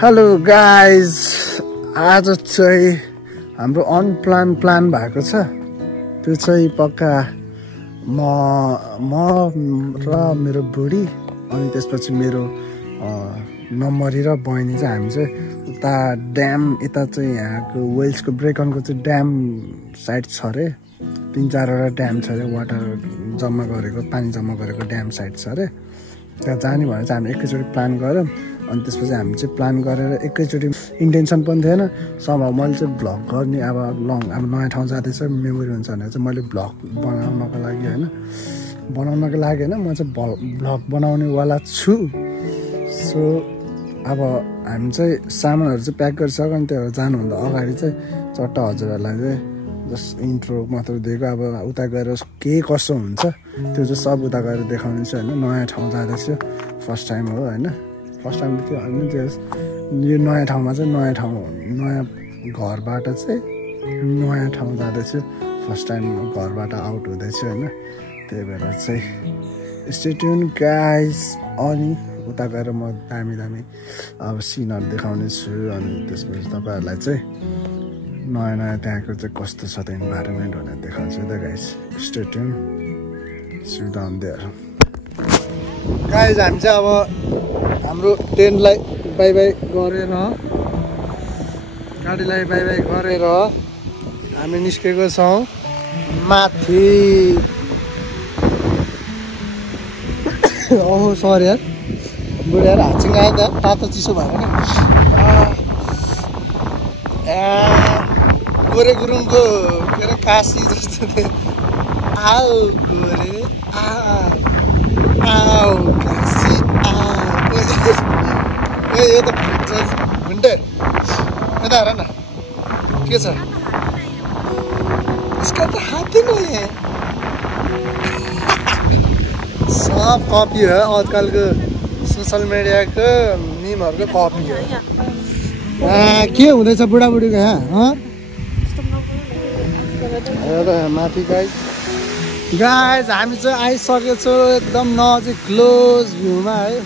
Hello guys, आज चाहिँ हाम्रो प्लान भएको छ। त्यो चाहिँ पक्का म र मेरो बुढी अनि त्यसपछि मेरो नम्बरी र बहिनी चाहिँ हामी चाहिँ उता ड्याम यता चाहिँ यहाँको वेल्सको ब्रेकनको चाहिँ ड्याम साइड छ अरे। 3-4वटा ड्याम छ अरे, वाटर जम्मा गरेको, पानी जम्मा गरेको ड्याम साइड छ अरे। त्यहाँ जाने भनेर चाहिँ हामी एकैचोटि प्लान गऱ्यौँ। अनि त्यसपछि हामी चाहिँ प्लान गरेर एकैचोटि इन्टेन्सन पनि थिएन। समहाउ मैले चाहिँ भ्लग गर्ने अब नयाँ ठाउँ जाँदैछ, मेमोरी हुन्छ भनेर चाहिँ मैले भ्लग बनाउनको लागि होइन म चाहिँ भ्लग बनाउनेवाला छु। सो अब हामी चाहिँ सामानहरू चाहिँ प्याक गरिसक्यो। अनि त्यो जानुभन्दा अगाडि चाहिँ चट्ट हजुरहरूलाई चाहिँ जस्ट इन्ट्रो मात्र दिएको। अब उता गएर के कसो हुन्छ त्यो चाहिँ सब उता गएर देखाउने छु होइन। नयाँ ठाउँ जाँदैछु, फर्स्ट टाइम हो होइन। फर्स्ट टाइम त्यो होइन, त्यो यो नयाँ ठाउँमा चाहिँ नयाँ घरबाट चाहिँ नयाँ ठाउँ जाँदैछु। फर्स्ट टाइम घरबाट आउट हुँदैछु होइन। त्यही भएर चाहिँ स्टे ट्युन गाइज। अनि उता गएर म दामी अब सिनहरू देखाउने छु। अनि त्यसपछि तपाईँहरूलाई चाहिँ नयाँ त्यहाँको चाहिँ कस्तो छ त इन्भाइरोमेन्ट भनेर देखाउँछु त guys. Stay tune, see you down there. Guys हामी चाहिँ अब हाम्रो टेन्टलाई बाई बाई गरेर, गाडीलाई बाई बाई गरेर हामी निस्केको छौँ माथि। ओहो सरी यार, बुढाएर हाचिङ आयो त, तातो चिसो भएर नि। गोरे गुरुङको के अरे काशी जस्तो थियो। आओ गोरे आओ काशी आओ। ए यो त भुन्टे यता हेर न के छ यसका त हात्ती नै है। सब कपी हो आजकलको सोसल मिडियाको मिमहरूको कपी हो। के हुँदैछ बुढाबुढीको यहाँ माथि गाइज हामी चाहिँ आइसकेको छौँ एकदम नजिक क्लोज भ्यूमा है।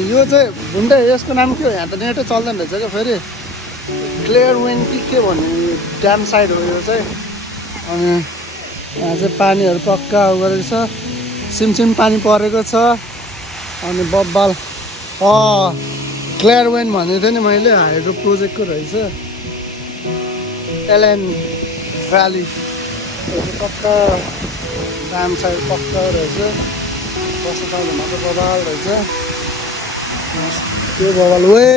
यो चाहिँ भुन्डे, यसको नाम के हो? यहाँ त नेटै चल्दैन रहेछ क्या फेरि। क्लियर विन के भन्ने ड्याम साइड हो यो चाहिँ। अनि यहाँ चाहिँ पानीहरू पक्का गरेको छ, सिमसिम पानी परेको छ। अनि बब्बाल क्लियर वेन भनेको थिएँ नि मैले, हाइड्रो प्रोजेक्टको रहेछ। एलएन भ्याली पक्का ड्याम साइड पक्का रहेछ। कस्तो छ भनेको बबाल रहेछ त्यो बबाल। वे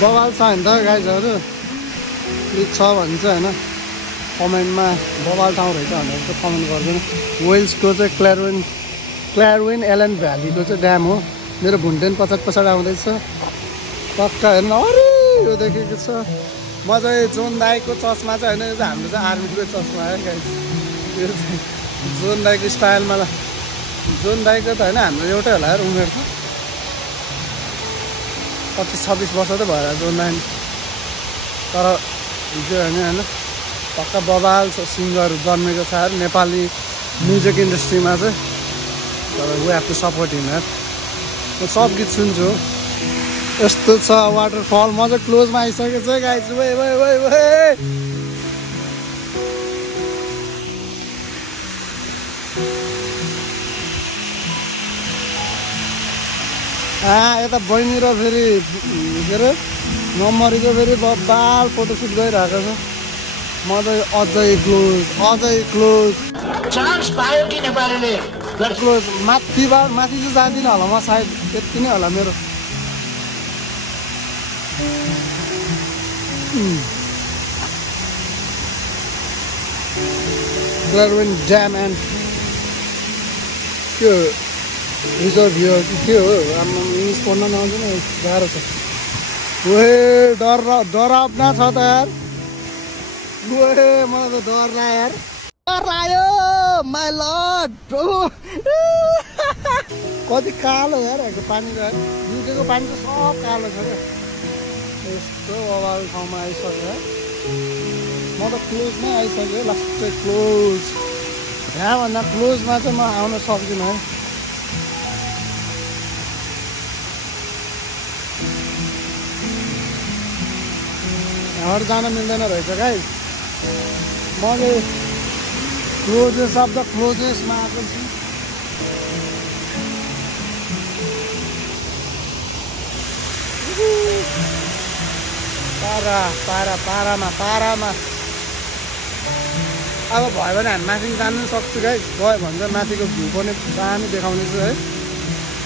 बवाल छ होइन त गाइजहरू, क्लिक छ भने चाहिँ होइन कमेन्टमा बवाल ठाउँ रहेछ भनेर चाहिँ कमेन्ट गरिदिनु। वेल्सको चाहिँ क्ल्यारविन एलन भ्यालीको चाहिँ ड्याम हो। मेरो भुन्टेन पछाडि आउँदैछ पक्का हेर्नु। अरे यो देखेको छ म चाहिँ जोन दाईको चस्मा चाहिँ होइन, यो चाहिँ हाम्रो चाहिँ आर्मीको चस्मा है गाइज। यो चाहिँ जोन दाईको स्टाइलमा, जोन दाईको त होइन हाम्रो एउटै होला यार उमेर त। 25-26 वर्ष त भएर जोन दाई, तर हिजो होइन पक्का बबाल सिङ्गरहरू जन्मेको छ यार नेपाली म्युजिक इन्डस्ट्रीमा चाहिँ। तर वी हेभ टु सपोर्ट हिम यार। म सब गीत सुन्छु। यस्तो छ वाटरफल, म चाहिँ क्लोजमा आइसकेको छ गाइज। वे यता बहिनी र फेरि के अरे नम्बरीको फेरि बब्बाल फोटोसुट गरिरहेको छ। म चाहिँ अझै क्लोज चान्स पायो कि नेपालीले क्लोज। माथि चाहिँ जाँदिनँ होला म, सायद त्यति नै होला मेरो। क्ल्यारविन ड्याम एन्ड त्यो रिजर्भ यो के हो? इङ्ग्लिस पढ्न नआउँदैन, गाह्रो छ। ओए डरावना छ त यार। ओए मलाई त डर लाग्यो यार, डर लाग्यो माई लर्ड। कति कालो यार पानी त, युकेको पानी त सब कालो छ क्या। यस्तो बवाल ठाउँमा आइसक्यो है म त क्लोजमै आइसक्यो लास्ट क्लोज यहाँभन्दा क्लोजमा चाहिँ म आउन सक्दिनँ है यहाँबाट जान मिल्दैन रहेछ गाइस मैले क्लोजेस्ट अफ द क्लोजेस्टमा आएको छु पारामा अब भयो भने हामी माथि जानु सक्छु गाइस गयो भने चाहिँ माथिको भ्यू पनि दामी देखाउनेछु है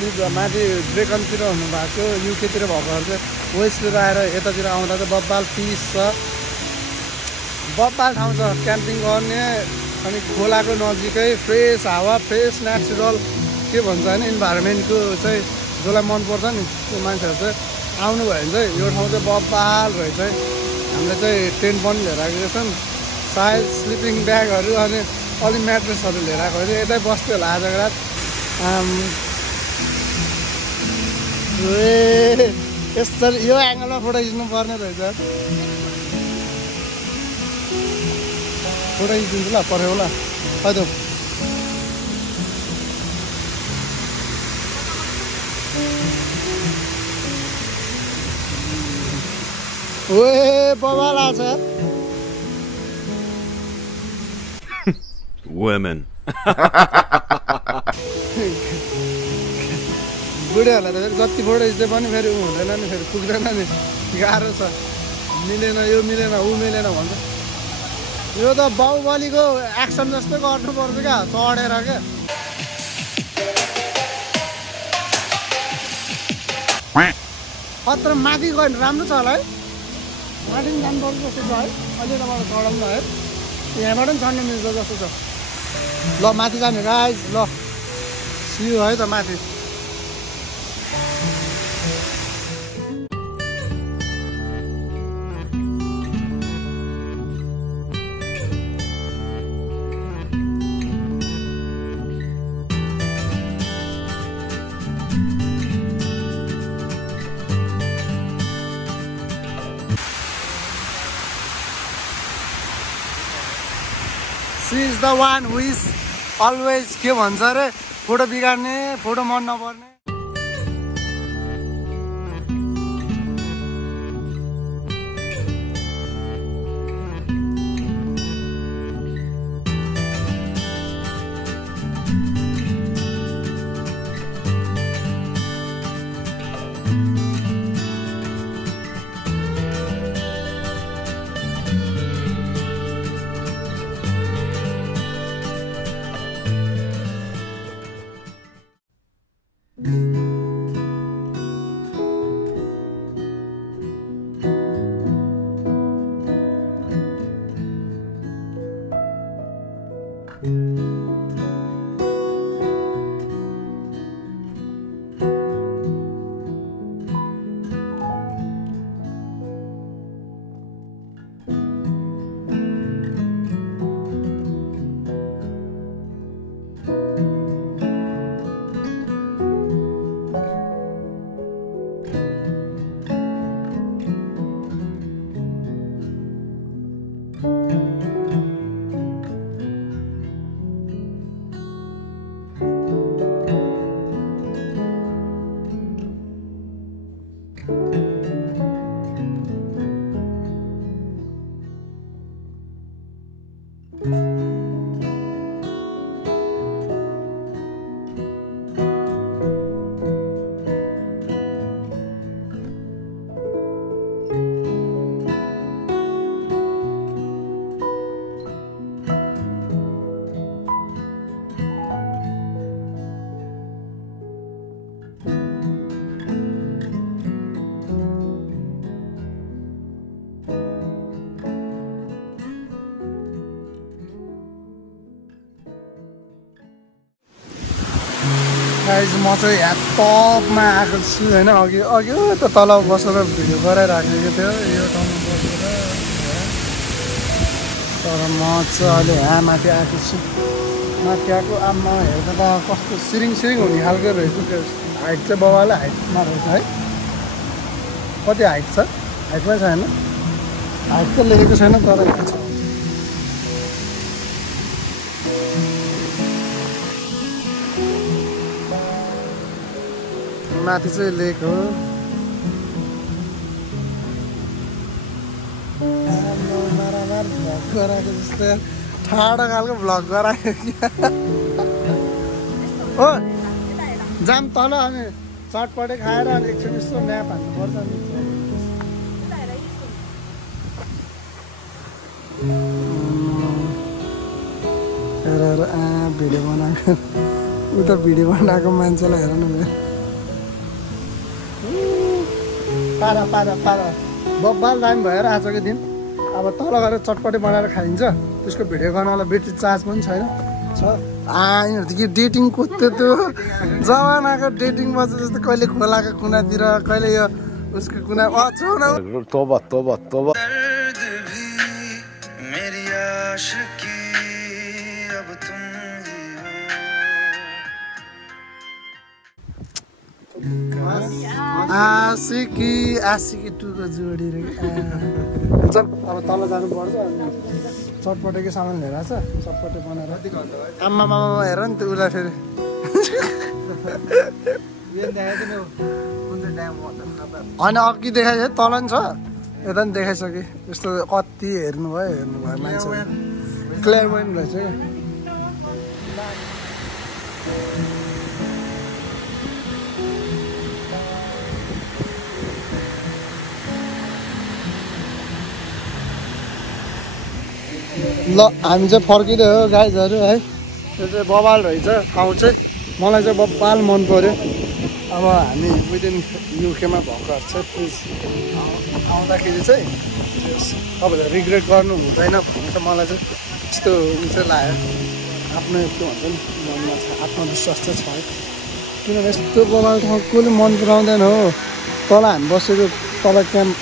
माथि ब्रेकनतिर हुनुभएको युकेतिर भएकोहरू चाहिँ वेस्टतिर आएर यतातिर आउँदा चाहिँ बब्बाल पिस छ बब्बाल ठाउँ छ क्याम्पिङ गर्ने अनि खोलाको नजिकै फ्रेस हावा फ्रेस नेचुरल के भन्छ होइन इन्भाइरोमेन्टको चाहिँ जसलाई मनपर्छ नि त्यो मान्छेहरू चाहिँ आउनुभयो भने चाहिँ यो ठाउँ चाहिँ बब्बाल रहेछ है हामीले चाहिँ टेन्ट पनि लिएर आएको छौँ सायद स्लिपिङ ब्यागहरू अनि अलि म्याट्रेसहरू लिएर आएको होइन यतै बस्थ्यो होला आजको रात यसरी यो एङ्गलमा फोटो खिच्नु पर्ने रहेछ फोटो खिचिदिन्छु ल पऱ्यो होला खै त ओए बवाल आछ women बुढाहरूलाई त फेरि जति फोटो खिच्दै पनि फेरि ऊ हुँदैन नि फेरि पुग्दैन नि गाह्रो छ मिलेन यो मिलेन ऊ मिलेन भन्छ यो त बाहुबलीको एक्सन जस्तै गर्नुपर्छ क्या चढेर क्या खतरा माथि गयो भने राम्रो छ होला है माथि पनि जानुपर्छ जस्तो छ है अहिले त मलाई चढाउनु है यहाँबाट पनि चढ्नु मिल्छ जस्तो छ ल माथि जाने गाइस ल सियो है त माथि She is the one who is always के भन्छ अरे फोटो बिगार्ने फोटो मन नपर्ने गाइस म चाहिँ यहाँ टपमा आएको छु होइन अघि त तल बसेर भिडियो गराइराखेको थियो यो ठाउँमा बसेर तर म चाहिँ अहिले यहाँ माथि आएको छु माथि आएको आमा हेर्दा त कस्तो सिरिङ हुने खालको रहेछ त्यो हाइट चाहिँ बाबाले हाइटमा रहेछ है कति हाइट छ हाइटमै छैन हाइट त लेखेको छैन तर यहाँ छ माथि चाहिँ लेक हो मारामार भ्लग गराएको जस्तो ठाडो खालको भ्लग गरायो हो जाम तल अनि चटपटे खाएर अनि एकछिन यस्तो न्याप हान्नुपर्छ नि भिडियो बनाएको उता भिडियो बनाएको मान्छेलाई हेर न पारा पारा पारा बब्बाल दामी भएर आजको दिन अब तल गएर चटपटे बनाएर खाइन्छ त्यसको भिडियो गर्नलाई ब्रिटिस चार्ज पनि छैन छ यिनीहरू के डेटिङको त्यो जमानाको डेटिङ बस्छ जस्तो कहिले खोलाको कुनातिर कहिले यो उसको कुना तोबा तोबा तोबा आशिकी आशिकी टुको जोडी रे चल अब तल जानुपर्छ अनि चटपटेको सामान लिएर छ चटपटे बनाएर आम्मा मामा हेर नि त्यो उसलाई फेरि होइन अघि देखाइसक्यो तल नि छ यता नि देखाइसकेँ यस्तो कति हेर्नुभयो मान्छे क्लियर रहेछ क्या ल हामी चाहिँ फर्किँदै हो गाइजहरू है त्यो चाहिँ बबाल रहेछ ठाउँ चाहिँ मलाई चाहिँ बबाल मन पर्यो अब हामी विदिन युकेमा भएकोहरू चाहिँ प्लिज आउँदाखेरि चाहिँ तपाईँहरूले रिग्रेट गर्नु हुँदैन भन्ने चाहिँ मलाई चाहिँ यस्तो उ चाहिँ लाग्यो आफ्नो के भन्छ नि मनमा छ आत्मविश्वास चाहिँ छ है किनभने यस्तो बबाल ठाउँ कसले मन पराउँदैन हो तल हामी बसेको तल क्याम्प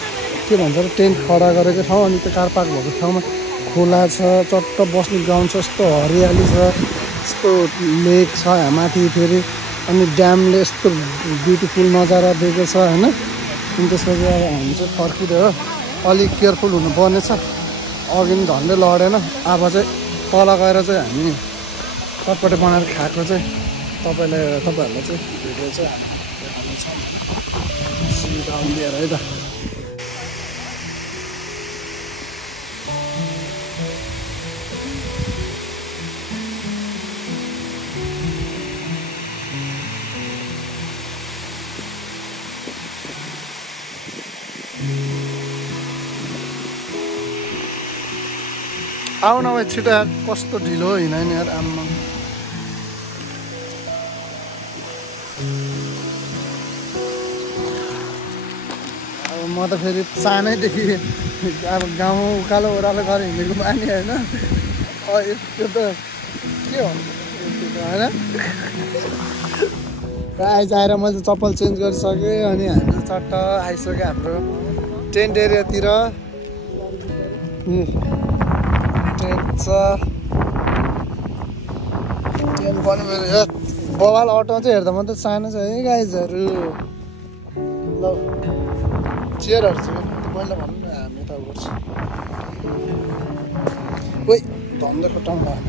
के भन्छ टेन्ट खडा गरेको ठाउँ अनि त्यो कार पार्क भएको ठाउँमा खोला छ चट्ट बस्ने गाउँ छ यस्तो हरियाली छ यस्तो लेक छ माथि फेरि अनि ड्यामले यस्तो ब्युटिफुल नजारा दिएको छ होइन अनि त्यसपछि अब हामी चाहिँ फर्किँदै हो अलिक केयरफुल हुनुपर्ने छ अघि पनि झन्डै लडेन अब चाहिँ तल गएर चाहिँ हामी चटपटे बनाएर खाएको चाहिँ तपाईँहरूलाई चाहिँ भिडियो चाहिँ हामी देखाउनेछौँ सिधा लिएर है त आऊ न भाइ छिटो यार कस्तो ढिलो हिँड्यो नि यार आम्मा अब म त फेरि सानैदेखि अब गाउँ उकालो ओह्रालो गरेर हिँडेको बानी होइन त्यो त के हो होइन आइज आएर मैले चप्पल चेन्ज गरिसकेँ अनि हामी चट्ट आइसक्यो हाम्रो टेन्ट एरियातिर टेन्ट पनि मेरो बबाल अटो चाहिँ हेर्दा मात्रै सानो छ है गाइजहरू ल चेयरहरू चाहिँ पहिला भन्नु न हामी त गर्छ कोही धन्दाको टाउन होइन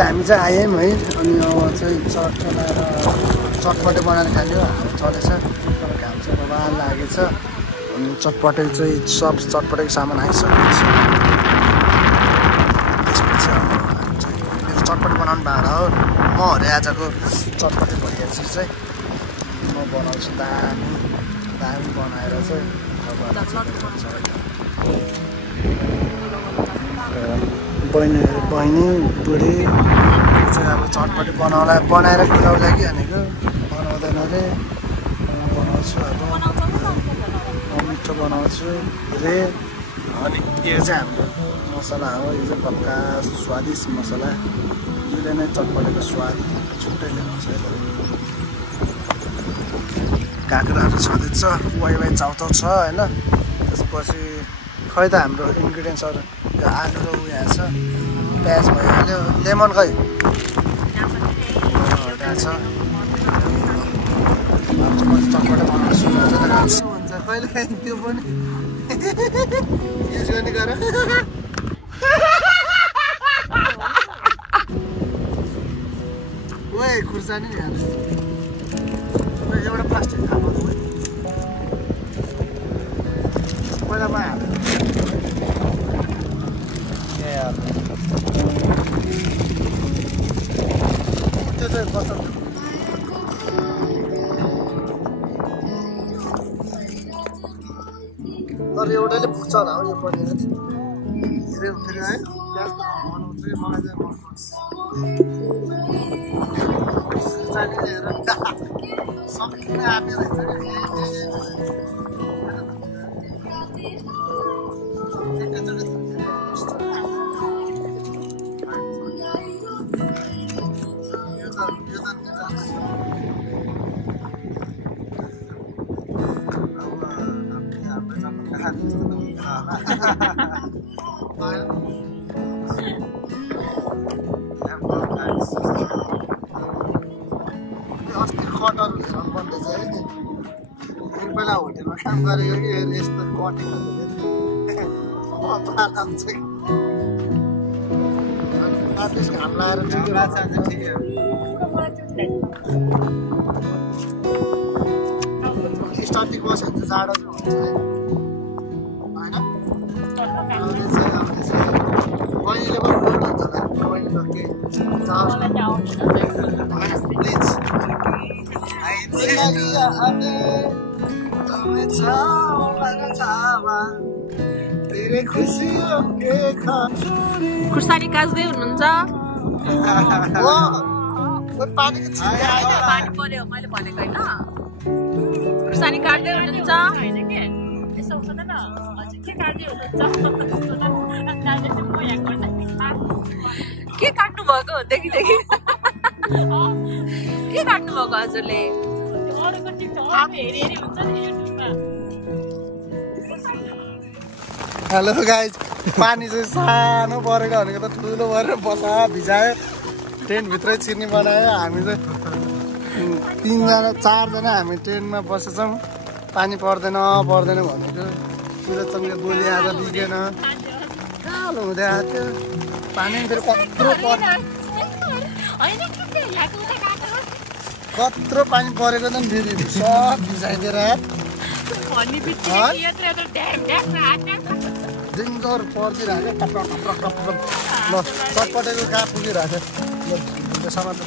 हामी चाहिँ आयौँ है अनि अब चाहिँ चटपटे बनाएर खाल्यो हाम्रो चलेछ तर घाम चाहिँ बबाल लागेछ अनि चटपटे चाहिँ सब चटपटेको सामान आइसकेको छ त्यसपछि अब हामी चाहिँ मेरो चटपटे बनाउनु भएको हो म अरे आजको चटपटे भइहाल्छ चाहिँ म बनाउँछु दामी बनाएर चाहिँ बहिनी बुढी चाहिँ अब चटपटे बनाएर खुवाउला कि भनेको बनाउँदैन अरे बनाउँछु अब मिठो बनाउँछु रे अनि यो चाहिँ हाम्रो मसला हो यो चाहिँ पक्का स्वादिष्ट मसला यसले नै चटपटेको स्वाद छुट्टै ल्याउँछ काँक्राहरू छँदैछ वाइ चाउचाउ छ होइन त्यसपछि खै त हाम्रो इन्ग्रिडियन्ट्सहरू यो आलु र उयो छ प्याज भइहाल्यो लेमन खै त्यहाँ छ चटपटे बनाउनु सुरु हुन्छ कहिले काहीँ त्यो पनि युज गर्ने गर ओए खुर्सानी नि हाल्नु एउटा प्लास्टिक खानु पहिलामा हाल्नु त्यो चाहिँ बचाउँछ तर एउटाले पुग्छ होला हौ यो पनि हेऱ्यो फेरि है प्याज बनाउँछ मलाई चाहिँ मनपर्छ सकिने आँट्ने रहेछ अस्ति कटर हेराउनु पर्दैछ है पहिला होटेलमा काम गरेको कि यस्तो कटिङ एटलिस्ट घाम लगाएर स्टार्टिङ बस्यो भने चाहिँ जाडो चाहिँ हुन्छ है होइन बहिनीले पनि बोल्नु हुन्छ होला बहिनीले के प्लिज खुर्सानी काट्दै हुनुहुन्छ पानी पर्यो मैले भनेको होइन खुर्सानी काट्दै हुनुहुन्छ के काट्नु भएको देखि के काट्नु भएको हजुरले हेलो गाइज पानी चाहिँ सानो परेको भनेको त ठुलो परेर बसा भिजायो टेन्टभित्रै चिर्नी बनायो हामी चाहिँ 4जना हामी टेन्टमा बसेछौँ पानी पर्दैन भनेको सुरजसँगले बोली आज बिग्रेन कालो हुँदै आएको थियो पानी फेरि कत्रो पानी परेको त फेरि सब भिजाइदिएर डेन्जर परिदिइरहेको ल चटपटेको कहाँ पुगिरहेको त्यो सामान त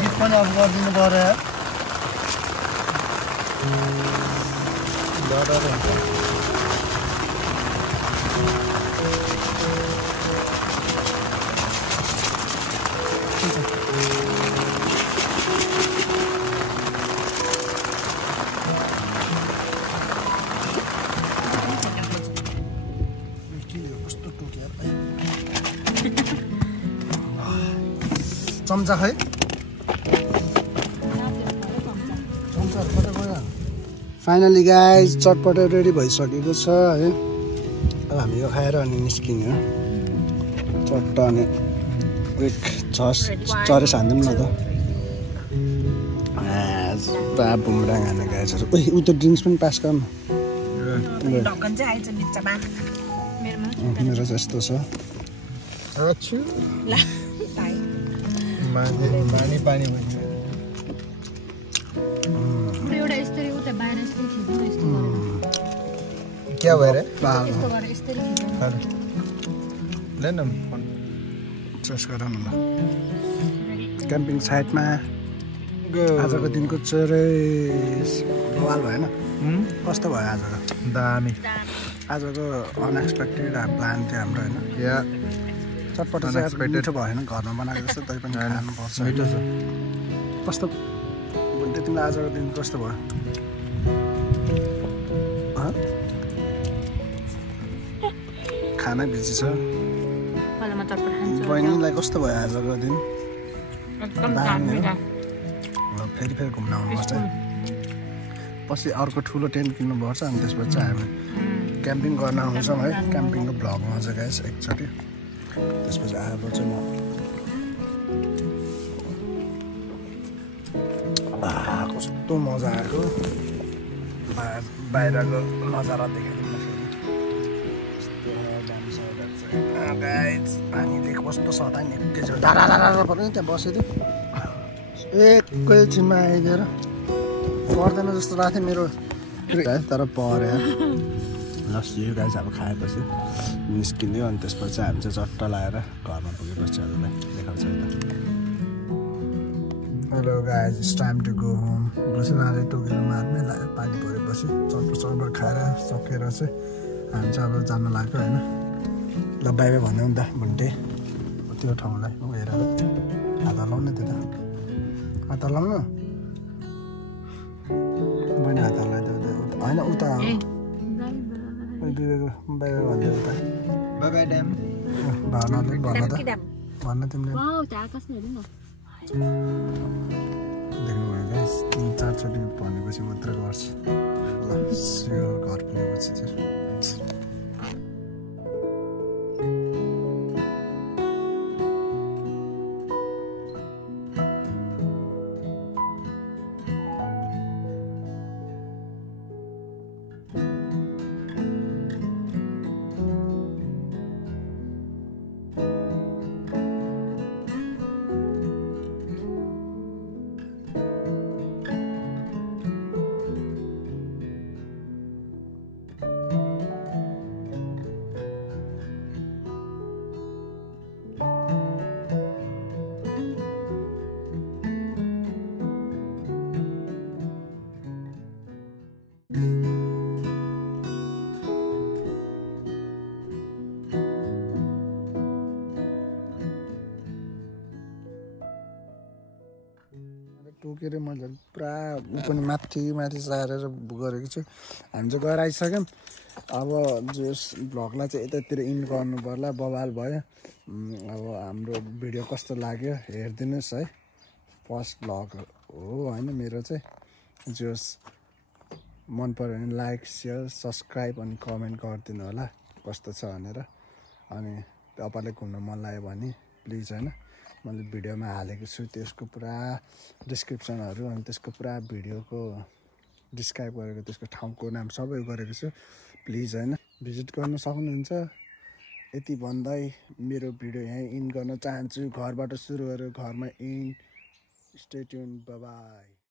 गीत पनि अफ गरिदिनु पर्यो चम्चा खै फाइनली गाइज चटपटे रेडी भइसकेको छ है अब हामी यो खाएर अनि निस्किने हो चट्ट अनि विक चरेस हान्दिउँ न त बुमराङ हाने गाइजहरू ऊ त्यो ड्रिङ्क्स पनि पास गर्नु मेरो चाहिँ यस्तो छ क्या भएर चेस गर न ल क्याम्पिङ साइटमा आजको दिनको चेरेस बवाल भएन कस्तो भयो आजको दामी आजको अनएक्सपेक्टेड प्लान थियो हाम्रो होइन चटपट मिठो भएन घरमा बनाएको जस्तो तै पनि खानुपर्छ मिठो छ कस्तो भुल्थ्यो तिमीलाई आजको दिन कस्तो भयो खाना बिजी छ बहिनीलाई कस्तो भयो आजको दिन फेरि घुम्न आउनुपर्छ पछि अर्को ठुलो टेन्ट किन्नुपर्छ अनि त्यसपछि चाहिँ हामी क्याम्पिङ गर्न आउँछौँ है। क्याम्पिङको भ्लग आउँछ गाइस एकचोटि। त्यसपछि आएर चाहिँ म कस्तो मजा आएको बाहिरको नजारा देखाइदिनु फेरि कस्तो दामी छ गाइस। पानीले कस्तो छ त नि एकैचोटि डाँडा पर्यो नि त्यहाँ बसेर एकैछिनमा आइदिएर पर्दैन जस्तो लाग्थ्यो मेरो है, तर पर्यो लस्सी गाइस। अब खाएपछि निस्किँदै अनि त्यसपछि हामी चाहिँ चट्ट लगाएर घरमा पुगेपछि हजुरलाई देखाउँछ है त। Hello guys, it's time to go home. बसिरहेको टोकेर मार्ने लाग्यो पानी परेपछि चटपट खाएर सकेर चाहिँ हामी चाहिँ अब जान लाग्यो होइन। ल बाई बाई भन्दै नि त भुन्टे त्यो ठाउँलाई हेर हात हल्लाउनु त्यो त हात हल्लाउनु बहिनी हात हल्लाइदियो होइन उता बाई बाई भन्दै उता बाई बाई ड्याम भन्न भन्न तिमीले देख्नुभयो गाइस 3-4 चोटि भनेपछि मात्र गर्छ। ल घर पुगेपछि चाहिँ टोकेर मैले पुरा ऊ पनि माथि सारेर गरेको छु। हामी चाहिँ गएर आइसक्यौँ। अब जस भ्लगलाई चाहिँ यतातिर इन गर्नु पर्ला, बवाल भयो। अब हाम्रो भिडियो कस्तो लाग्यो हेरिदिनुहोस् है। फर्स्ट भ्लग हो होइन मेरो चाहिँ। जस मन पर्यो भने लाइक सेयर सब्सक्राइब अनि कमेन्ट गरिदिनु होला कस्तो छ भनेर। अनि तपाईँलाई घुम्न मन लाग्यो भने प्लिज होइन मैले भिडियोमा हालेको छु त्यसको पुरा डिस्क्रिप्सनहरू अनि त्यसको पुरा भिडियोको डिस्क्राइब गरेको त्यसको ठाउँको नाम सबै गरेको छु। प्लिज होइन भिजिट गर्न सक्नुहुन्छ। यति भन्दै मेरो भिडियो यहीँ इन गर्न चाहन्छु। घरबाट सुरु गरेर घरमा in. Stay tune, bye bye.